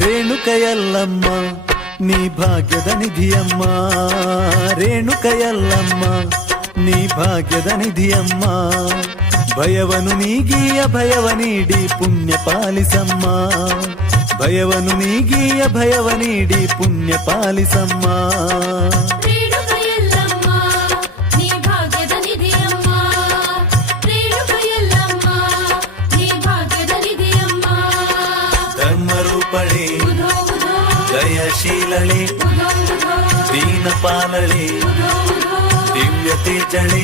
ರೇಣುಕ ಯಲ್ಲಮ್ಮ ನೀ ಭಾಗ್ಯದ ನಿಧಿಯಮ್ಮ, ರೇಣುಕ ಯಲ್ಲಮ್ಮ ನೀ ಭಾಗ್ಯದ ನಿಧಿಯಮ್ಮ. ಭಯವನ್ನು ನೀಗಿ ಅಭಯವ ನೀಡಿ ಪುಣ್ಯ ಪಾಲಿಸಮ್ಮ, ಭಯವನ್ನು ನೀಗಿ ಅಭಯವ ನೀಡಿ ಪುಣ್ಯ ಪಾಲಿಸಮ್ಮ. ಧರ್ಮರೂಪಳೆ ಜಯಶೀಲಳೆ ದೀನಪಾಲಳೆ ದಿವ್ಯ ತೇಜಳೆ